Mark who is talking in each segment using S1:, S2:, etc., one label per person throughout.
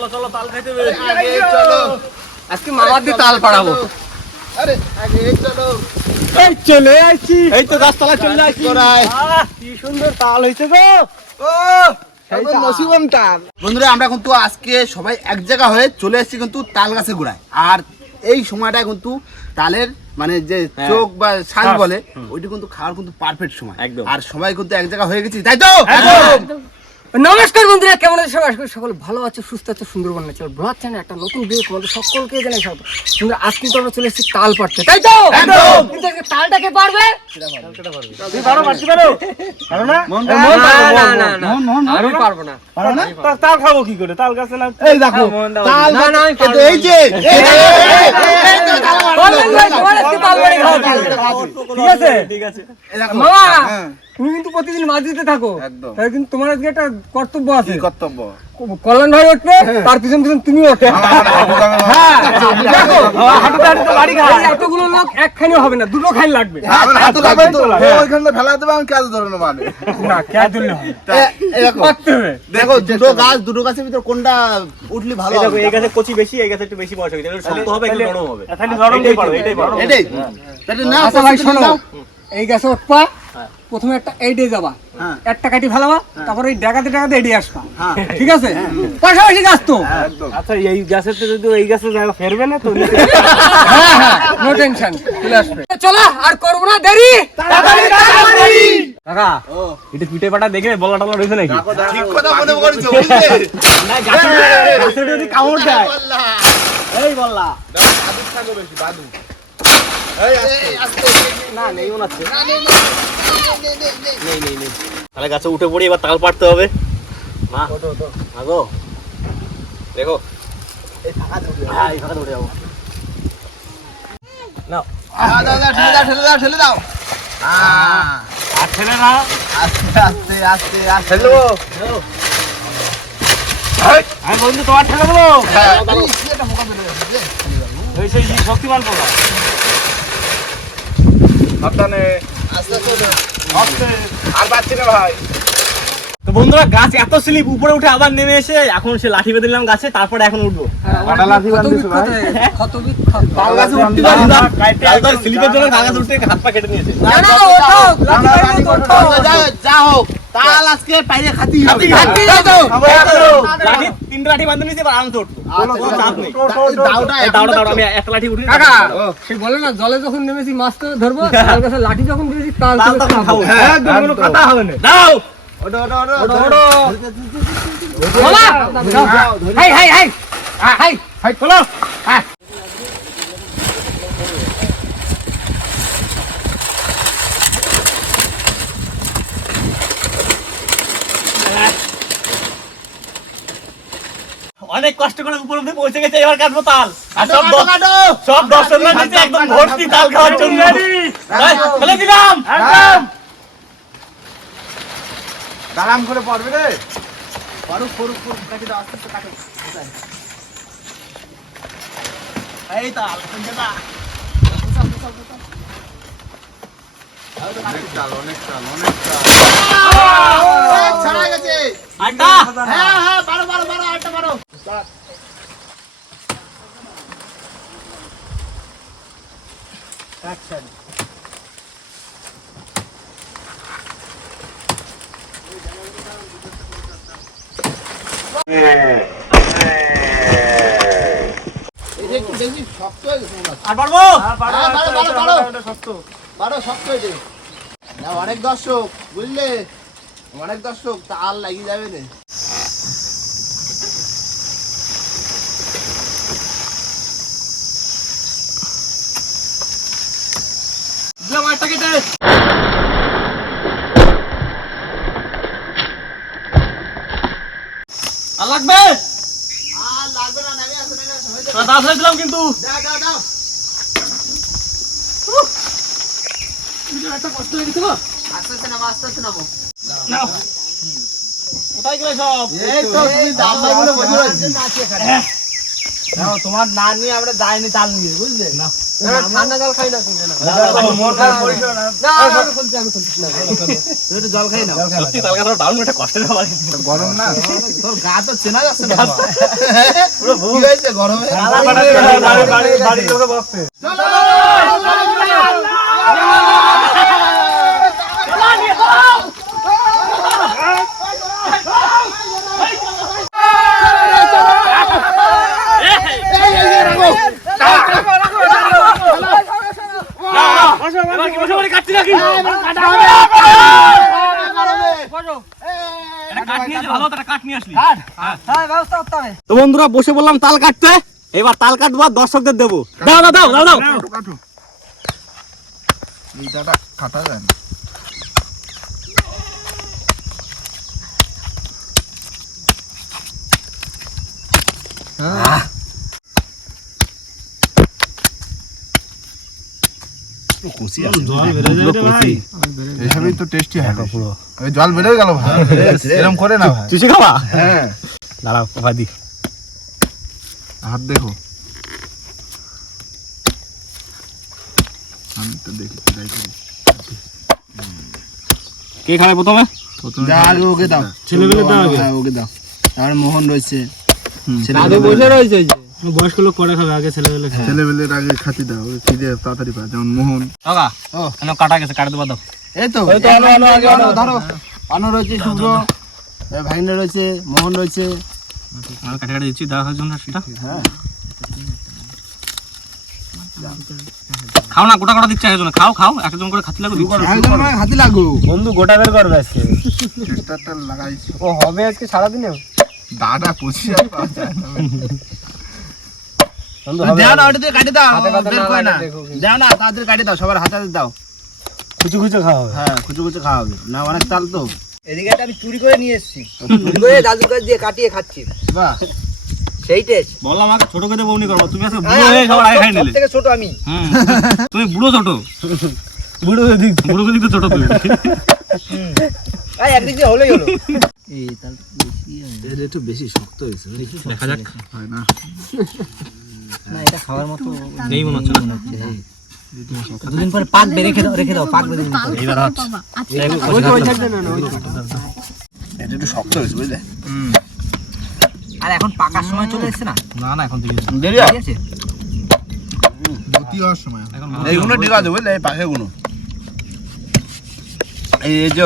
S1: চলো চলো তাল খাইতে
S2: আগে চলো।
S3: আজকে মামার দিয়ে তাল পাড়াবো।
S2: আরে আগে চলো।
S3: এই চলে আসছি
S1: এই তো গাছতলা চলে
S3: কি সুন্দর তাল হয়েছে গো
S2: ও এখন নসিবন তাল। বন্ধুরা আমরা কিন্তু আজকে সবাই এক জায়গা হয়ে চলে এসেছি কিন্তু তাল গাছে গোড়ায়। আর এই সময়টা কিন্তু তালের মানে যে চোখ বা শ্বাস বলে ওইটা কিন্তু খাওয়ার কিন্তু পারফেক্ট সময়।
S1: একদম।
S2: আর সবাই কিন্তু এক জায়গা হয়ে গেছি তাই তো?
S3: নমস্কার বন্ধুরা কেমন আছে সবাই সকল ভালো আছে সুস্থ আছে সুন্দরবন আছে ব্লগ চ্যানেল একটা নতুন ভিডিও তোমাদের সকলকে জানাই স্বাগত বন্ধুরা আজ কিন্তু আমরা চলে এসেছি তাল পাড়তে তাই তো। কিন্তু আজকে তালটাকে পারবে
S1: তুই পারো পারতে পারো পারো না
S2: মন
S3: না, না, না, না, না।
S2: মন মন মন
S3: আমি পারব না
S2: পারো না
S1: তাল খাব কি করে তাল গাছে না
S2: এই দেখো তাল
S3: না, না, আমি
S2: এই যে
S3: তোমার। ঠিক আছে
S1: ঠিক আছে
S3: মামা
S2: হ্যাঁ,
S3: তুমি কিন্তু প্রতিদিন মাছ দিতে থাকো তাহলে কিন্তু তোমার আজকে একটা কর্তব্য আছে।
S2: কর্তব্য?
S3: কল্যাণ ভাই উঠবে তার পিছন পিছন তুমি ওঠে। হ্যাঁ এতগুলো লোক একখানিও হবে না দুটো খাই লাগবে।
S2: ওইখানে ফেলা দেবে আমি কাজ ধরে নেব আমি
S3: না হবে
S2: দেখো
S3: হবে
S2: দুটো গাছ দুটো গাছের ভিতর কোনটা উঠলি ভালো হবে?
S1: এই গাছে কচি বেশি এই গাছে একটু বেশি বয়স হয়ে গেছে। শক্ত হবে একটু নরম হবে। এটাই
S2: না
S3: আচ্ছা ভাই শোনো। এই গাছে উঠবা প্রথমে একটা এইডে যাবা।
S2: হ্যাঁ।
S3: একটা কাটি ফেলাবা তারপর এই ডাকাতে ডাকাতে এডে আসবা।
S2: হ্যাঁ।
S3: ঠিক আছে? পাশাপাশি গাছ তো।
S4: আচ্ছা এই গাছের তো যদি এই গাছে জায়গা ফেরবে না তো?
S3: হ্যাঁ হ্যাঁ নো টেনশন চলে আসবে। চলো আর করব না দেরি।
S4: কাকা এটা পিঠে পাটা দেখে বলা টলা রয়েছে নাকি?
S2: ঠিক কথা মনে করেছ বুঝলে?
S4: গাছে যদি কামড় দেয়। এই বললা।
S2: বাদু থাকো বেশি বাদু।
S4: না নেই মনে হচ্ছে।
S2: নেই নেই
S1: তাহলে গাছে উঠে পড়ি এবার তাল পাড়তে হবে। মা আগো দেখো।
S2: এই
S1: হ্যাঁ এই উঠে যাব
S2: দাও ঠেলে দাও ঠেলে দাও ঠেলে দাও। আহ,
S4: আর না
S2: আস্তে আস্তে আস্তে আস্তে। ঠেলো
S4: আমি বন্ধু তোমার
S2: হ্যাঁ
S4: ওই সেই শক্তিমান পোকা।
S2: সাবধানে। আস্তে আস্তে আর পাচ্ছি না ভাই।
S1: তো বন্ধুরা গাছ এত স্লিপ উপরে উঠে আবার নেমে এসে এখন সে লাঠি বেঁধে দিলাম গাছে তারপরে এখন উঠবো। স্লিপের জন্য হাত পা কেটে নিয়েছে।
S2: তাল আজকে পাইলে খাতি হবে
S3: খাতি তো।
S1: লাঠি তিনটা লাঠি বাঁধে নিয়েছে এবার আনতে উঠবো কোনো চাপ নেই
S2: দাওটা
S1: এই দাঁড়া দাঁড়া আমি একটা লাঠি উঠি
S3: কাকা সে বলে না জলে যখন নেমেছি মাছ তো ধরবো লাঠি যখন দিয়েছি তাল
S1: তাল তখন
S3: খাব।
S1: খাব
S4: একদম কোনো কথা হবে না
S1: দাও
S2: ওটো ওটো ওটো
S1: ওঠো, ওঠো।
S3: হাই হাই হাই হাই হাই হাই হাই।
S1: অনেক কষ্ট করে উপর উঠে পৌঁছে গেছে এবার কাটবো তাল। আর সব
S2: কাটো
S1: সব দর্শকরা নিচে একদম ভর্তি তাল খাওয়ার জন্য। ফেলে দিলাম।
S2: দাঁড়াম করে পড়বে রে। পারু ফরু ফরু কাটি দাও আস্তে আস্তে কাটো
S1: এই তাল শুনছে না?
S2: অনেক চাল অনেক চাল অনেক চাল। ছাড়া গেছে।
S1: আরেকটা?
S2: হ্যাঁ হ্যাঁ বারো বারো বারো আটটা বারো বেশি শক্ত হয়ে হ্যাঁ, হয়ে না, অনেক দর্শক বুঝলে? অনেক দর্শক তাল লাগিয়ে যাবে রে।
S1: লাগবে?
S2: আর না হয়ে
S1: দিলাম কিন্তু।
S2: দাও দাও দাও। আস্তে আস্তে নামো আস্তে আস্তে নামো।
S1: কোথায় গেলে সব?
S2: এই তো তুমি দাম বলে বসে রয়েছি তোমার না নিয়ে আমরা যাইনি তাল নিয়ে বুঝলে?
S3: না,
S2: গরম না তোর গা তো চেনা যাচ্ছে না গরমে
S4: বাড়ির লোকে বসছে
S1: এবার কি বসে বসে কাটছি নাকি একটা কাঠ নিয়ে এলে ভালো হতো, একটা কাঠ নিয়ে আসলি
S3: হ্যাঁ, ব্যবস্থা করতে হবে।
S1: তো বন্ধুরা বসে বললাম তাল কাটতে। এবার তাল কাটবো আর দর্শকদের দেবো। দাও দাও দাও দাও দাও।
S2: কাটা যায়
S5: এসবই তো টেস্টি হয় পুরো ওই জল বেরোয় গেল ভাই। এরকম করে না ভাই।
S1: চুষে খাওয়া
S5: হ্যাঁ।
S1: দাঁড়াও দি।
S5: হাত দেখো। আমি তো দেখি ট্রাই করি।
S1: কে খাবে প্রথমে?
S2: ওকে দাও।
S4: ছেলেবেলে দাও
S2: হ্যাঁ ওকে দাও। আর মোহন রয়েছে।
S3: দাদু বসে রয়েছে।
S4: বয়স্ক লোক করে খাবে? আগে ছেলেবেলে
S5: ছেলেবেলের আগে খাতি দাও খিদে তাড়াতাড়ি পায় যেমন মোহন।
S1: কাকা ও। কেন কাটা গেছে কাটে দেবা দাও।
S2: এই তো এই তো আনো আনো আগে আনো। ধরো। আনো রয়েছে শুভ্র। এ ভাইনা রয়েছে মোহন রয়েছে।
S1: আমি কাটে কাটে দিচ্ছি হয়েছে না সেটা?
S2: হ্যাঁ।
S1: খাও না গোটা গোটা দিচ্ছে একজন। খাও খাও একজন করে খাতি লাগবে
S2: একদম না হাতে লাগু।
S4: বন্ধু গোটা বের করবে আজকে।
S5: চেষ্টাটা লাগাইছি।
S3: ও হবে আজকে সারাদিনে
S5: দাদা পচি আর পাওয়া যায় না।
S2: দাও না ওটা দিয়ে কাটে দাও। বের করে না।
S3: লাগে, দেখো কিন্তু।
S2: দাও না তাড়াতাড়ি কাটে দাও সবার হাতে হাতে দাও।
S4: খুচু খুচু খাওয়া হবে।
S2: হ্যাঁ কুচু কুচু খাওয়া হবে। না অনেক তাল তো।
S3: এদিকে আমি চুরি করে নিয়ে এসেছি। চুরি করে দাদুর কাছে দিয়ে কাটিয়ে খাচ্ছি।
S2: বাহ।
S3: সেই টেস্ট
S1: বললাম আমাকে ছোট করে বউনি করব। তুমি আজকে বুড়ো হয়ে সবার আগে খাই নিলে।
S3: থেকে ছোট আমি।
S1: তুমি বুড়ো ছোট।
S4: বুড়ো দিক।
S1: বুড়ো দিক তো ছোট তুমি।
S3: এই একদিক দিয়ে হলেই হলো।
S2: এর একটু বেশি শক্ত হয়েছে।
S1: দেখা যাক।
S5: হয় না।
S3: না এটা খাওয়ার মতো
S1: নেই মনে হচ্ছে না।
S3: দুদিন পরে পাক বের রেখে দাও রেখে দাও পাক বের
S1: এইবার হচ্ছে।
S3: ওই ওই সাইডে না না
S2: এটা একটু শক্ত হয়েছে বুঝলে?
S3: আর এখন পাকার সময় চলে এসেছে না?
S1: না না এখন থেকে
S2: দেরি
S3: আছে?
S5: গতি হওয়ার সময়।
S1: এখন
S2: এইগুলো ঠিক আছে বুঝলে? এই পাখিগুলো এই এই যে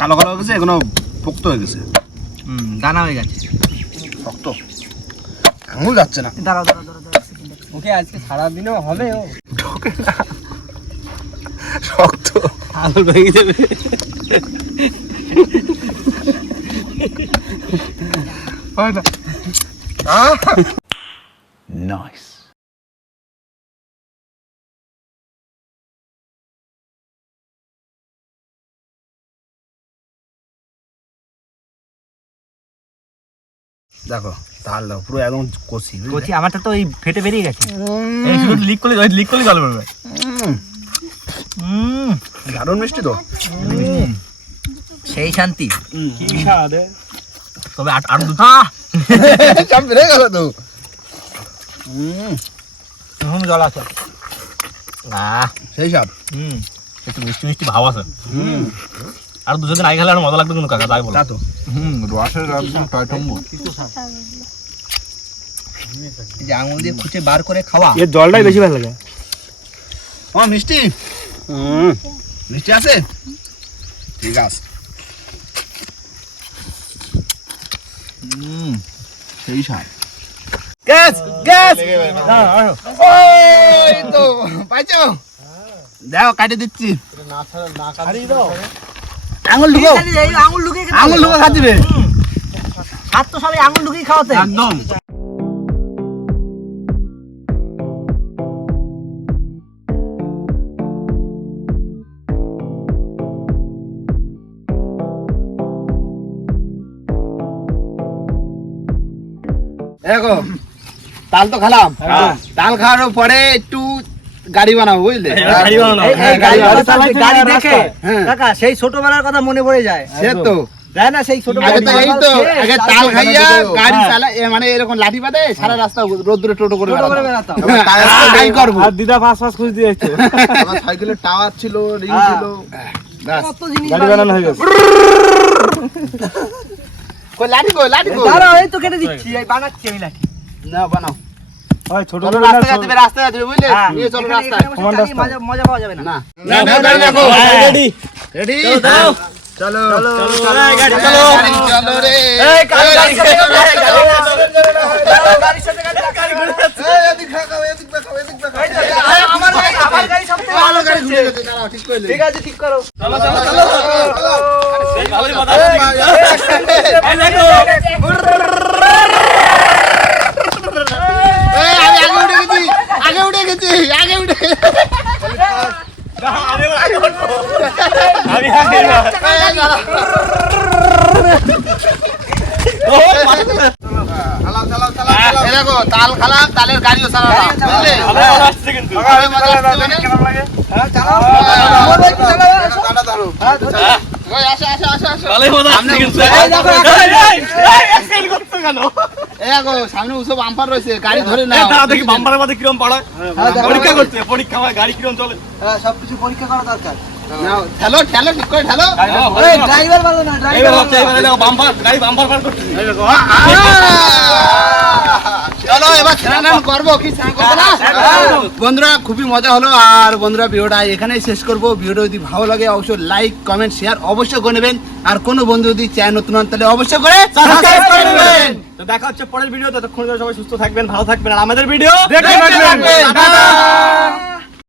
S2: কালো কালো হয়ে গেছে এগুলো পোক্ত হয়ে গেছে।
S3: হুম দানা হয়ে গেছে।
S2: শক্ত। আঙুল যাচ্ছে না।
S3: দাঁড়া দাঁড়া দাঁড়াও দাঁড়াও ওকে আজকে সারাদিনও হবে ও।
S2: ঢোকে শক্ত
S1: আঙুল ভেঙে যাবে।
S5: হয় না।
S2: দেখো তাল দাও পুরো একদম কষি?
S3: বলছি আমারটা তো ওই ফেটে বেরিয়ে গেছে।
S1: এই শুধু লিক করলে লিক করলে জল বেরোবে।
S2: দারুণ মিষ্টি তো।
S3: সেই শান্তি।
S4: কি স্বাদ
S1: তবে আট আট দু
S2: চাপ বেড়ে গেল তো।
S3: হুম জল আছে।
S2: সেই সব
S1: হুম একটু মিষ্টি মিষ্টি ভাব আছে। আর দুজন দিন আগে খেলে আর মজা লাগতো কিন্তু কাকা তাই বলো।
S2: তা তো।
S5: হুম রসের একদম টয়টম্ব
S3: এই যে আঙুল দিয়ে খুঁচে বার করে খাওয়া।
S4: এর জলটাই বেশি ভালো লাগে।
S2: ও মিষ্টি। হুম মিষ্টি আছে? ঠিক আছে। হুম সেই স্বাদ। Gas gas! ওই তো পাইছো? দেখো কাটে দিচ্ছি। আঙুল লুকো
S3: আঙুল লুকিয়ে
S2: আঙুল লুকো খাচ্ছি রে
S3: হাত তো সবাই আঙুল লুকিয়ে খাওয়াতে।
S2: একদম। দেখো তাল তো খেলাম। তাল খাওয়ার পরে একটু গাড়ি বানাবো বুঝলে?
S1: গাড়ি
S3: গাড়ি দেখে। কাকা সেই ছোটবেলার কথা মনে পড়ে যায়।
S2: সে তো।
S4: না সেই ছোট
S2: আগে তো এই তো আগে তাল খাইয়া গাড়ি চালা এ মানে এরকম লাঠি বাঁধে সারা রাস্তা রোদ্দুরে টোটো করে বেড়াতাম তাই করব।
S4: আর দিদা ফাঁস ফাঁস খুঁজতে যাইতো।
S5: আমার টাওয়ার ছিল রিং ছিল।
S2: ব্যাস।
S3: কত জিনিস
S4: গাড়ি বানানো হয়ে গেছে।
S2: লাঠি কই লাঠি কই?
S3: দাঁড়াও এই তো কেটে দিচ্ছি বানাচ্ছি আমি লাঠি।
S2: না বানাও।
S4: হয় ছোট
S2: চলো
S4: ছোট
S2: রাস্তা যাবে রাস্তা যাবে বুঝলে নিয়ে চলো রাস্তায়
S4: সমান রাস্তা
S3: মজা পাওয়া যাবে না
S2: না না না গাড়ি
S1: রেডি
S2: রেডি
S1: দাও
S2: চলো
S1: চলো এই গাড়ি চলো
S2: চলো রে
S1: এই গাড়ি গাড়ি
S2: গাড়ি
S1: চলো,
S2: চলো,
S1: গাড়ি
S2: চলো,
S1: চলো।
S3: গাড়ির সাথে গাড়ি
S1: গাড়ি ঘুরে যাচ্ছে।
S2: এই, এদিক দেখাও, এদিক দেখাও, এদিক দেখাও।
S3: আমার গাড়ি আমার গাড়ি সবচেয়ে
S2: ভালো গাড়ি ঘুরে গেছে, দাঁড়াও, ঠিক করে
S3: ঠিক আছে ঠিক করো
S1: চলো চলো চলো এই ভালোই মাথা আছে কিন্তু। এই দেখো
S2: এই, আমি আগে উঠে গেছি, আগে উঠে গেছি, আগে উঠে
S1: আমি আগে উঠবো। আমি আগে না।
S2: এই, দাঁড়াও।
S1: ও, মাথা-
S2: এই দেখো, তাল খালাম, তালের গাড়িও চালালাম, বুঝলে?
S1: ভালো মজা আসছে কিন্তু।
S2: ভালো মজা আসছে মানে? ওই, আসো, আসো, আসো, আসো।
S1: ভালোই মজা আসছে
S2: সামনে
S1: কিন্তু।
S2: উঠছে।
S1: এই দেখো, এই, এই, accident করছ কেন?
S2: এই দেখো, সামনে উৎসব বাম্পার রয়েছে গাড়ি ধরে
S1: দাঁড়া দেখি বাম্পারের মধ্যে কিরম পড়ায়। পরীক্ষা করছে পরীক্ষা হয় গাড়ি কিরম চলে
S3: সবকিছু পরীক্ষা করা দরকার
S2: ঠেলো ঠেলো ঠিক করে ঠেলো
S3: ড্রাইভার ভালো না
S1: হচ্ছে বাম্পার গাড়ি বাম্পার পার করছে
S2: চলো এবার স্নান করব কি স্নান করব না? বন্ধুরা খুবই মজা হলো আর বন্ধুরা ভিডিওটা এখানেই শেষ করব। ভিডিও যদি ভালো লাগে অবশ্যই লাইক কমেন্ট শেয়ার অবশ্যই করে নেবেন। আর কোনো বন্ধু যদি চ্যানেল নতুন হন তাহলে অবশ্যই করে
S1: তো দেখা হচ্ছে পরের ভিডিও ততক্ষণ সবাই সুস্থ থাকবেন ভালো থাকবেন আর আমাদের ভিডিও
S2: দেখতে থাকবেন।